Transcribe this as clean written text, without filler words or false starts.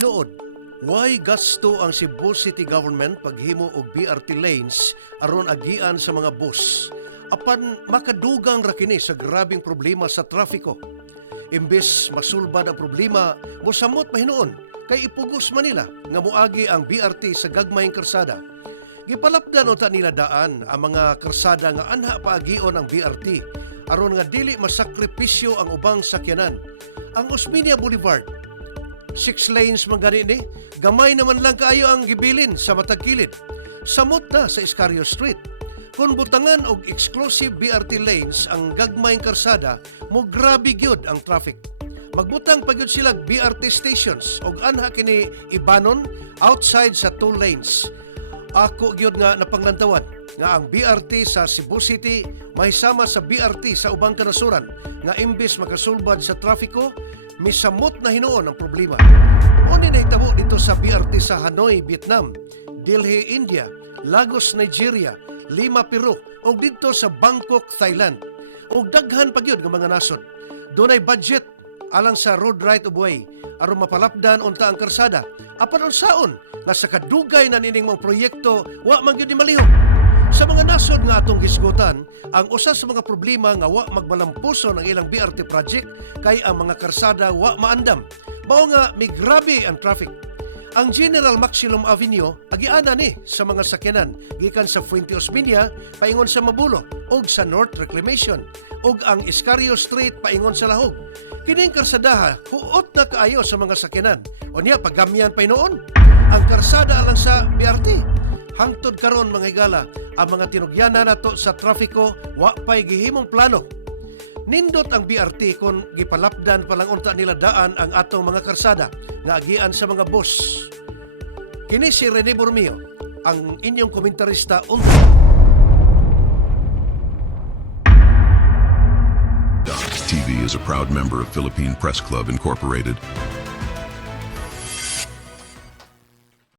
Tinuod, why gasto ang Cebu City Government paghimo og BRT lanes aron agian sa mga bus apan makadugang ra kini sa grabing problema sa trafiko. Imbes masulbad ang problema, mosamot mahinuon kay ipugos Manila nga moagi ang BRT sa gagmayng karsada. Gipalapdan unta nila daan ang mga karsada nga anha paagion ang BRT aron nga dili masakripisyo ang ubang sakyanan. Ang Osmeña Boulevard 6 lanes man gani ni, gamay naman lang kaayo ang gibilin sa matag kilid. Samot na sa Iscario Street. Kung butangan og exclusive BRT lanes ang gagmayng karsada, mo grabe gyud ang traffic. Magbutang pa gyud sila BRT stations og anha kini ibanon outside sa 2 lanes. Ako gyud nga napanglantawan nga ang BRT sa Cebu City mahisama sa BRT sa ubang kanasuran nga imbes makasulbad sa trafiko, misamot na hinuon ang problema. Oni na itabo dito sa BRT sa Hanoi, Vietnam, Delhi, India, Lagos, Nigeria, Lima, Peru, o dito sa Bangkok, Thailand. O daghan pa gyud nga mga nasod. Dunay budget alang sa road right of way aron mapalapdan unta ang karsada. Apan unsaon nga sa kadugay na nining mga proyekto wa man gyud ni malihok. Sa mga nasod nga atong gisgutan, ang usa sa mga problema nga wa magmalampuson ang ilang BRT project kay ang mga karsada wa maandam. Mao nga migrabe ang traffic. Ang General Maximum Avenue agiana ni sa mga sakyanan gikan sa Fuente Osmeña paingon sa Mabulo ug sa North Reclamation ug ang Iscario Street paingon sa Lahog. Kining karsadaha huot na kaayo sa mga sakyanan. Unya pagamyan pa noon ang karsada alang sa BRT. Hangtod karon mga higala, ang mga tinugyanan nato sa trafiko wa pay gihimong plano. Nindot ang BRT kung gipalapdan pa lang unta nila daan ang atong mga karsada nga agian sa mga bus. Kini si Rene Bormio, ang inyong komentarista unta. TV is a proud member of Philippine Press Club Incorporated.